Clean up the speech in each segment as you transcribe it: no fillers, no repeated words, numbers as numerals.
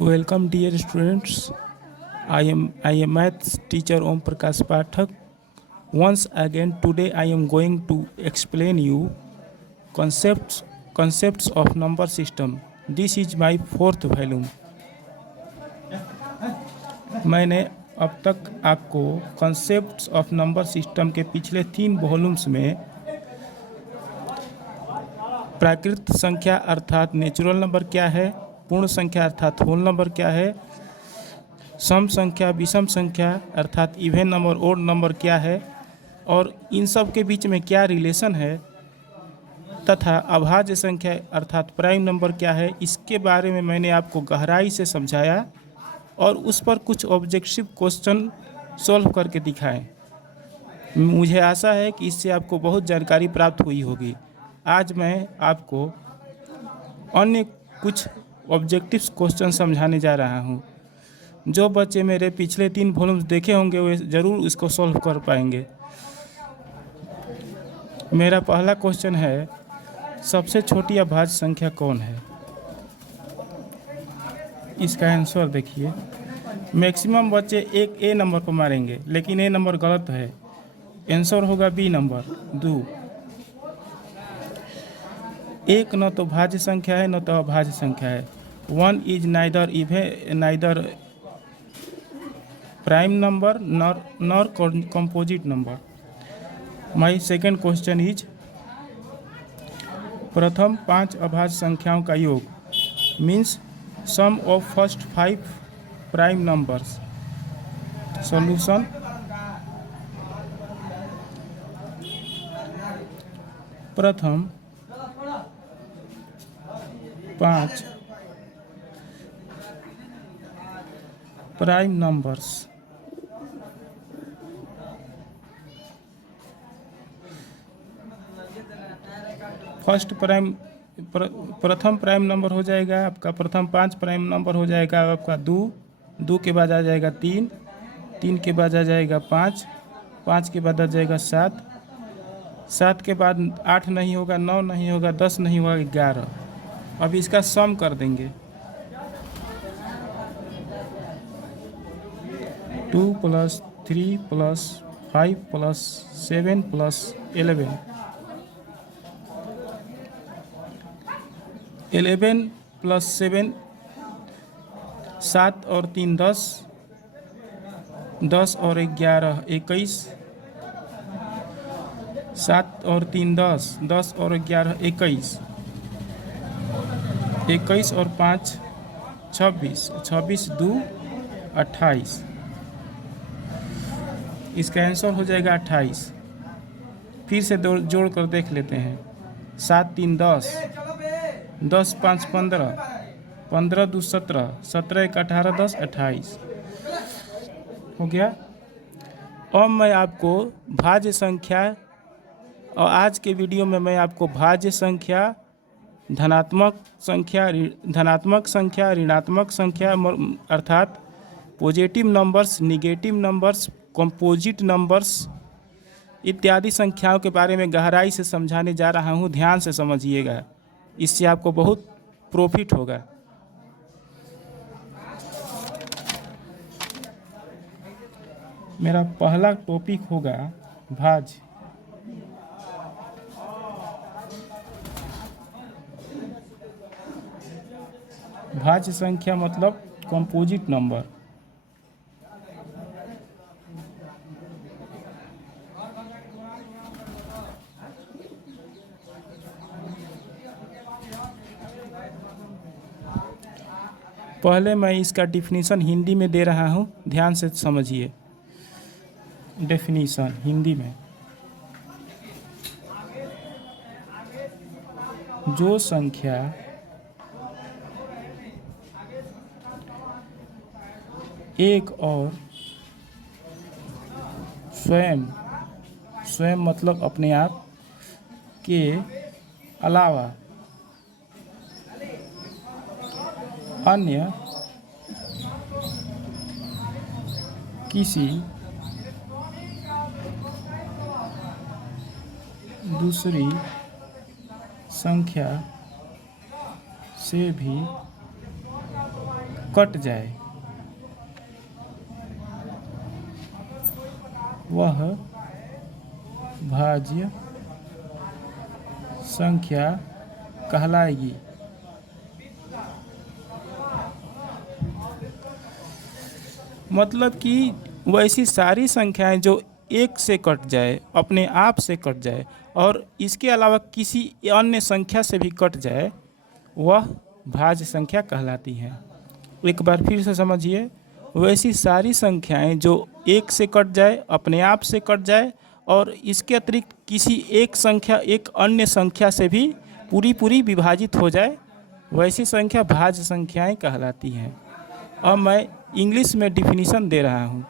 Welcome dear students. I am maths teacher Om Prakash Pathak. Once again today I am going to explain you concepts of number system. This is my fourth volume. मैंने अब तक आपको concepts of number system के पिछले 3 volumes में प्राकृत संख्या अर्थात natural number क्या है, पूर्ण संख्या अर्थात होल नंबर क्या है, सम संख्या विषम संख्या अर्थात इवन नंबर ओड नंबर क्या है और इन सब के बीच में क्या रिलेशन है, तथा अभाज्य संख्या अर्थात प्राइम नंबर क्या है, इसके बारे में मैंने आपको गहराई से समझाया और उस पर कुछ ऑब्जेक्टिव क्वेश्चन सॉल्व करके दिखाएं। मुझे आशा है कि इससे आपको बहुत जानकारी प्राप्त हुई होगी। आज मैं आपको अन्य कुछ ऑब्जेक्टिव क्वेश्चन समझाने जा रहा हूं। जो बच्चे मेरे पिछले 3 वॉल्यूम्स देखे होंगे वे ज़रूर इसको सॉल्व कर पाएंगे। मेरा पहला क्वेश्चन है, सबसे छोटी अभाज्य संख्या कौन है? इसका आंसर देखिए। मैक्सिमम बच्चे एक ए नंबर को मारेंगे, लेकिन ए नंबर गलत है। आंसर होगा बी नंबर 2। एक न तो भाज्य संख्या है न तो अभाज्य संख्या है। 1 is neither prime number nor composite number. My second question is, प्रथम 5 अभाज्य संख्याओं का योग means sum of first 5 prime numbers. Solution, प्रथम 5 प्राइम नंबर्स प्रथम प्राइम नंबर हो जाएगा आपका, प्रथम 5 प्राइम नंबर हो जाएगा आपका 2 के बाद आ जाएगा 3 के बाद आ जाएगा 5 के बाद आ जाएगा 7 के बाद 8 नहीं होगा, 9 नहीं होगा, 10 नहीं होगा, 11। अब इसका सम कर देंगे। 2 + 3 + 5 + 7 + 11 + 7 7 और 3 10 10 और 11 21 7 और 3 10 10 और 11 21 21 और 5 26 26 2 28। इसका आंसर हो जाएगा 28। फिर से जोड़ कर देख लेते हैं। 7 3 10 10 5 15 15 2 17 17 1 18 10 28 हो गया। अब मैं आपको भाज्य संख्या, और आज के वीडियो में मैं आपको भाज्य संख्या, धनात्मक संख्या, ऋणात्मक संख्या अर्थात positive numbers, negative numbers, composite numbers इत्यादि संख्याओं के बारे में गहराई से समझाने जा रहा हूं। ध्यान से समझिएगा, इससे आपको बहुत प्रॉफिट होगा। मेरा पहला टॉपिक होगा भाज्य। भाज्य संख्या मतलब कंपोजिट नंबर। पहले मैं इसका डिफिनीशन हिंदी में दे रहा हूं, ध्यान से समझिए। डेफिनीशन हिंदी में, जो संख्या एक और स्वयं मतलब अपने आप के अलावा अन्य किसी दूसरी संख्या से भी कट जाए वह भाज्य संख्या कहलाएगी। मतलब कि वैसी सारी संख्याएं जो एक से कट जाए, अपने आप से कट जाए और इसके अलावा किसी अन्य संख्या से भी कट जाए, वह भाज्य संख्या कहलाती हैं। एक बार फिर से समझिए, वैसी सारी संख्याएं जो एक से कट जाए, अपने आप से कट जाए और इसके अतिरिक्त किसी एक संख्या एक अन्य संख्या से भी पूरी विभाजित हो जाए, वैसी संख्या भाज्य संख्याएं कहलाती हैं। अब मैं इंग्लिश में डिफिनीशन दे रहा हूँ।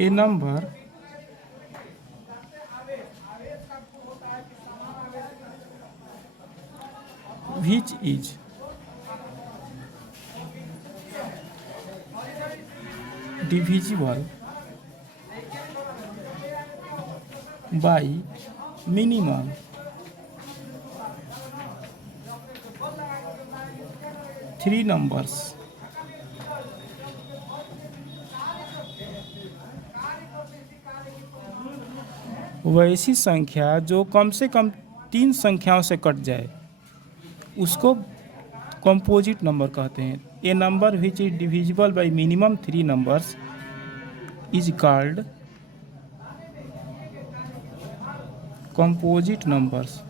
A number which is divisible by minimum three numbers वैसी संख्या जो कम से कम 3 संख्याओं से कट जाए उसको कंपोजिट नंबर कहते हैं। A number which is divisible by minimum 3 numbers is called composite numbers.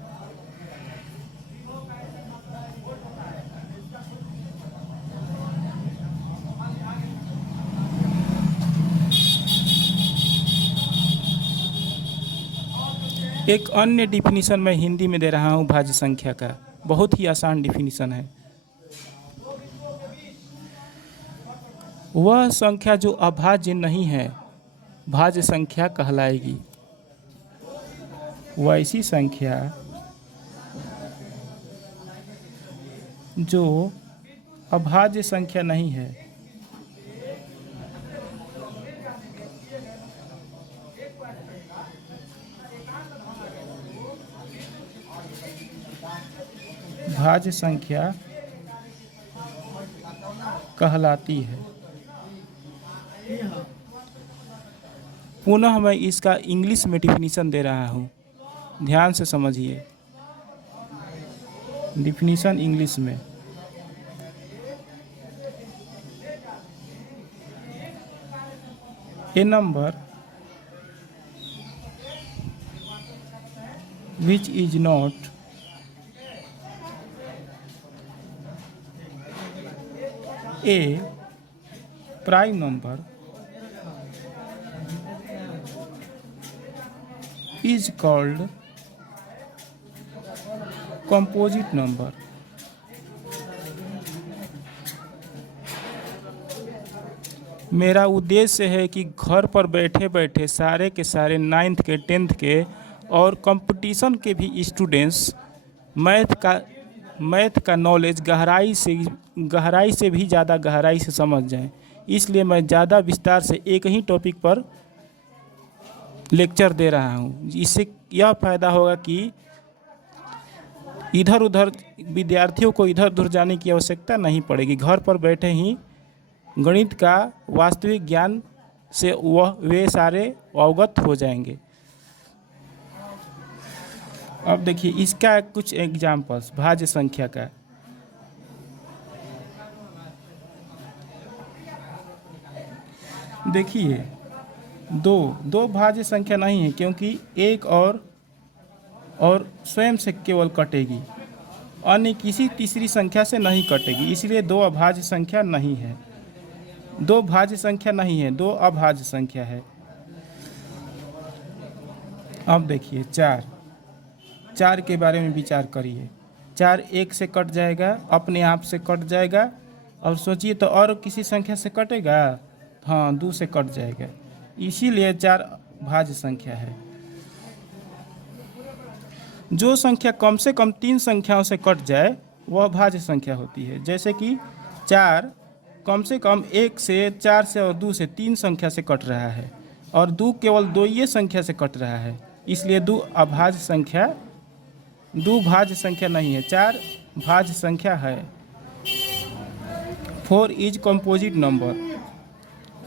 एक अन्य डिफिनीशन मैं हिंदी में दे रहा हूँ भाज्य संख्या का, बहुत ही आसान डिफिनीशन है। वह संख्या जो अभाज्य नहीं है भाज्य संख्या कहलाएगी। वैसी संख्या जो अभाज्य संख्या नहीं है भाज्य संख्या कहलाती है। पुनः मैं इसका इंग्लिश में डिफिनीशन दे रहा हूँ, ध्यान से समझिए। डिफिनीशन इंग्लिश में, a number which is not a prime number is called composite number। मेरा उद्देश्य है कि घर पर बैठे बैठे सारे के सारे 9th के 10th के और कंपटीशन के भी स्टूडेंट्स मैथ का नॉलेज गहराई से भी ज़्यादा गहराई से समझ जाएं। इसलिए मैं ज़्यादा विस्तार से एक ही टॉपिक पर लेक्चर दे रहा हूँ। इससे यह फ़ायदा होगा कि इधर उधर विद्यार्थियों को इधर उधर जाने की आवश्यकता नहीं पड़ेगी। घर पर बैठे ही गणित का वास्तविक ज्ञान से वे सारे अवगत हो जाएंगे। अब देखिए इसका कुछ एग्जाम्पल्स भाज्य संख्या का। देखिए दो भाज्य संख्या नहीं है, क्योंकि एक और स्वयं से केवल कटेगी, अन्य किसी तीसरी संख्या से नहीं कटेगी, इसलिए दो अभाज्य संख्या नहीं है। दो भाज्य संख्या नहीं है, दो अभाज्य संख्या है। अब देखिए चार के बारे में विचार करिए। 4 एक से कट जाएगा, अपने आप से कट जाएगा, और सोचिए तो और किसी संख्या से कटेगा? हाँ, 2 से कट जाएगा, इसीलिए 4 भाज्य संख्या है। जो संख्या कम से कम 3 संख्याओं से कट जाए वह भाज्य संख्या होती है। जैसे कि 4 कम से कम 1 से, 4 से और 2 से 3 संख्या से कट रहा है, और 2 केवल दो ही संख्या से कट रहा है, इसलिए 2 अभाज्य संख्या, 2 भाज्य संख्या नहीं है, 4 भाज्य संख्या है। 4 is composite number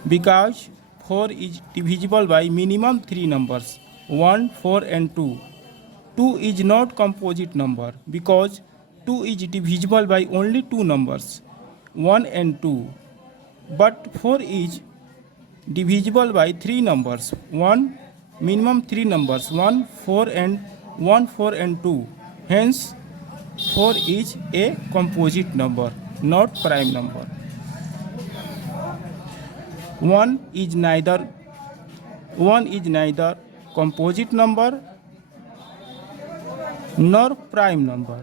because 4 is divisible by minimum 3 numbers 1, 4 and 2. 2 is not composite number because 2 is divisible by only 2 numbers 1 and 2, but 4 is divisible by 3 numbers 1, minimum 3 numbers 1, 4 and 2. Hence 4 is a composite number, not prime number. 1 is neither composite number nor prime number.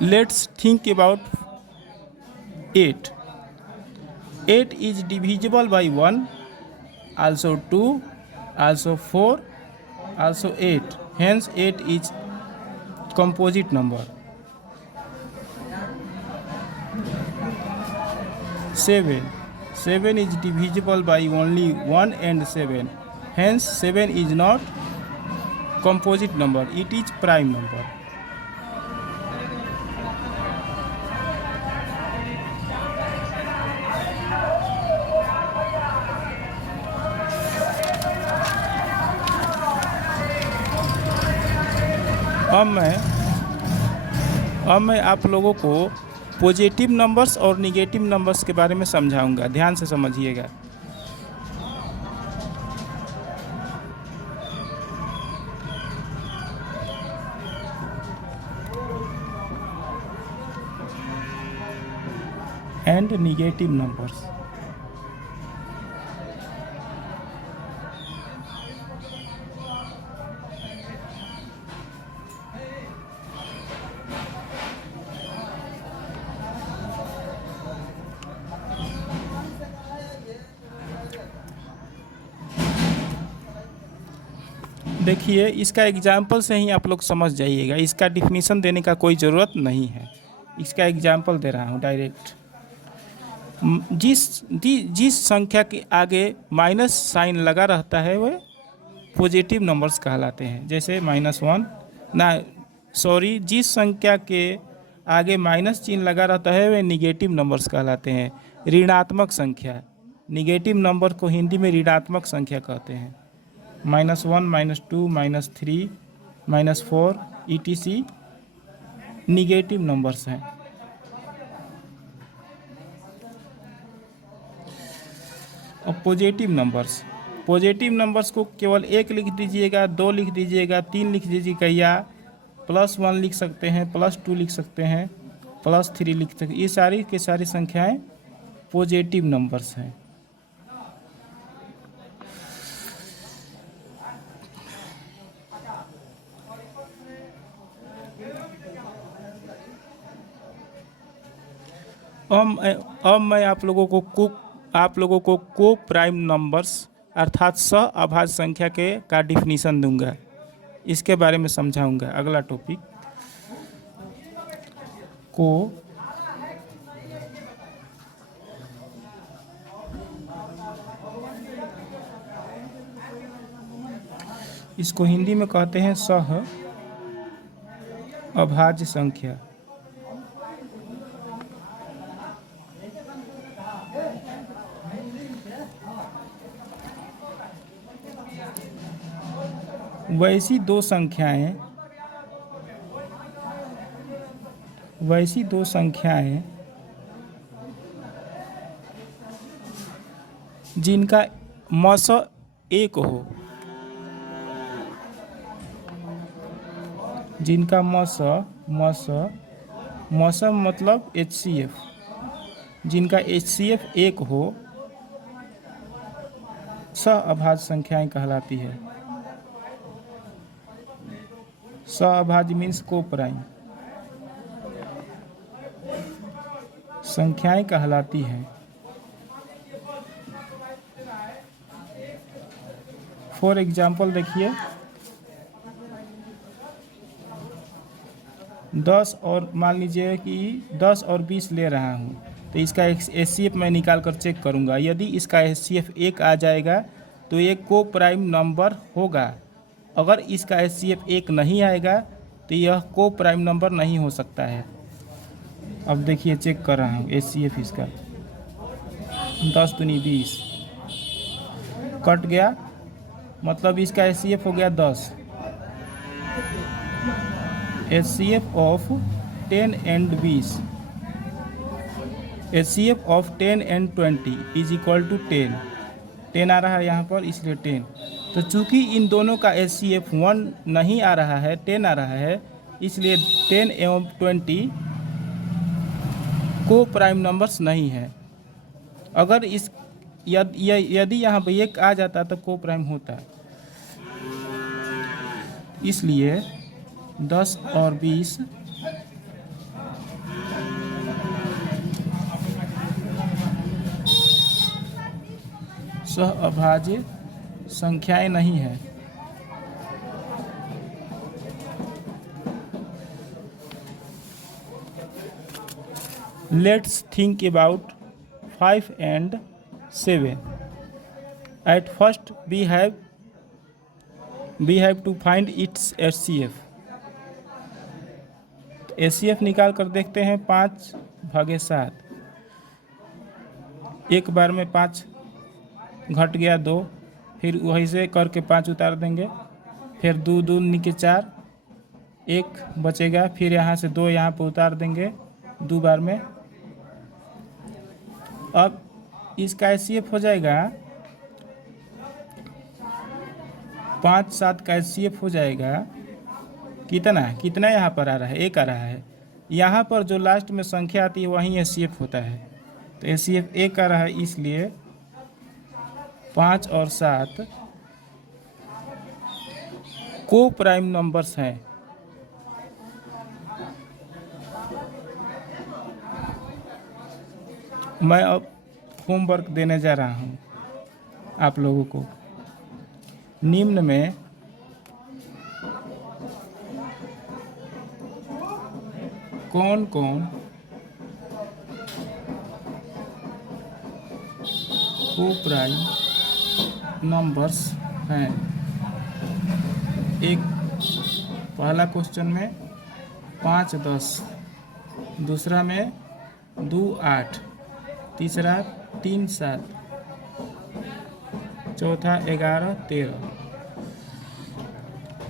Let's think about 8. 8 is divisible by 1, also 2, also 4, also 8. Hence 8 is composite number. 7 is divisible by only 1 and 7. Hence 7 is not composite number, it is prime number. अब मैं आप लोगों को positive numbers और negative numbers के बारे में समझाऊंगा, ध्यान से समझिएगा। And negative numbers. देखिए, इसका एग्जाम्पल से ही आप लोग समझ जाइएगा, इसका डिफिनीशन देने का कोई ज़रूरत नहीं है। इसका एग्जाम्पल दे रहा हूँ डायरेक्ट। जिस संख्या के आगे माइनस साइन लगा रहता है वह पॉजिटिव नंबर्स कहलाते हैं। जैसे जिस संख्या के आगे माइनस चिन्ह लगा रहता है वह निगेटिव नंबर्स कहलाते हैं। ऋणात्मक संख्या, निगेटिव नंबर को हिंदी में ऋणात्मक संख्या कहते हैं। -1, -2, -3, -4 etc. निगेटिव नंबर्स हैं। और पॉजिटिव नंबर्स को केवल 1 लिख दीजिएगा, 2 लिख दीजिएगा, 3 लिख दीजिएगा, या +1 लिख सकते हैं, +2 लिख सकते हैं, +3 लिख सकते हैं। ये सारी की सारी संख्याएं पॉजिटिव नंबर्स हैं। अब मैं आप लोगों को को प्राइम नंबर्स अर्थात अभाज्य संख्या का डिफिनीशन दूंगा, इसके बारे में समझाऊंगा। अगला टॉपिक को इसको हिंदी में कहते हैं सह अभाज्य संख्या। वैसी दो संख्याएं जिनका मस 1 हो, जिनका मस मतलब HCF, जिनका HCF 1 हो, अभाज्य संख्याएं कहलाती है। अभाज्य मीन्स को प्राइम संख्याएं कहलाती हैं। फॉर एग्जाम्पल देखिए, 10 और मान लीजिए कि 10 और 20 ले रहा हूँ, तो इसका HCF मैं निकाल कर चेक करूँगा। यदि इसका HCF 1 आ जाएगा तो ये को प्राइम नंबर होगा। अगर इसका HCF 1 नहीं आएगा तो यह को प्राइम नंबर नहीं हो सकता है। अब देखिए चेक कर रहा हूँ HCF इसका 10 दूनी 20 कट गया, मतलब इसका HCF हो गया 10। HCF of 10 and 20, HCF of 10 and 20 is equal to 10। 10 आ रहा है यहाँ पर, इसलिए 10। तो चूंकि इन दोनों का HCF 1 नहीं आ रहा है, 10 आ रहा है, इसलिए 10 एवं 20 को प्राइम नंबर्स नहीं है। अगर इस यदि यहाँ पर 1 आ जाता तो को प्राइम होता। इसलिए 10 और 20 सहअभाज्य संख्याएं नहीं है। Let's think about 5 and 7. At first we have to find its HCF. HCF निकाल कर देखते हैं 5/7। एक बार में 5 घट गया 2, फिर वहीं से करके 5 उतार देंगे, फिर 2 दूनी के 4, 1 बचेगा, फिर यहाँ से 2 यहाँ पर उतार देंगे 2 बार में। अब इसका HCF हो जाएगा 5/7 का HCF हो जाएगा कितना यहाँ पर आ रहा है, 1 आ रहा है। यहाँ पर जो लास्ट में संख्या आती है वहीं HCF होता है, तो HCF 1 आ रहा है, इसलिए 5 और 7 को प्राइम नंबर्स हैं। मैं अब होमवर्क देने जा रहा हूँ आप लोगों को। निम्न में कौन कौन को प्राइम नंबर्स हैं। एक पहला क्वेश्चन में 5 10, दूसरा में 2 8, तीसरा 3 7, चौथा 11 13।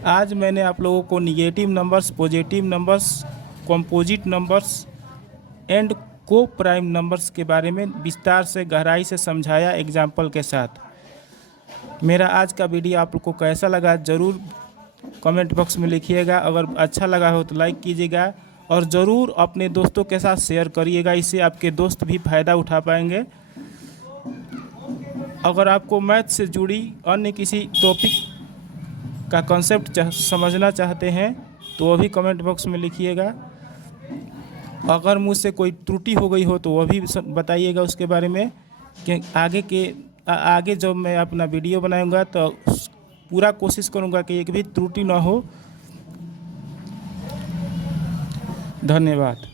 आज मैंने आप लोगों को negative numbers, positive numbers, composite numbers and को प्राइम नंबर्स के बारे में विस्तार से गहराई से समझाया एग्जाम्पल के साथ। मेरा आज का वीडियो आप लोग को कैसा लगा ज़रूर कमेंट बॉक्स में लिखिएगा। अगर अच्छा लगा हो तो लाइक कीजिएगा और ज़रूर अपने दोस्तों के साथ शेयर करिएगा, इससे आपके दोस्त भी फ़ायदा उठा पाएंगे। अगर आपको मैथ से जुड़ी अन्य किसी टॉपिक का कॉन्सेप्ट समझना चाहते हैं तो वो भी कमेंट बॉक्स में लिखिएगा। अगर मुझसे कोई त्रुटि हो गई हो तो वह भी बताइएगा उसके बारे में, कि आगे जब मैं अपना वीडियो बनाऊंगा तो पूरा कोशिश करूंगा कि एक भी त्रुटि ना हो। धन्यवाद।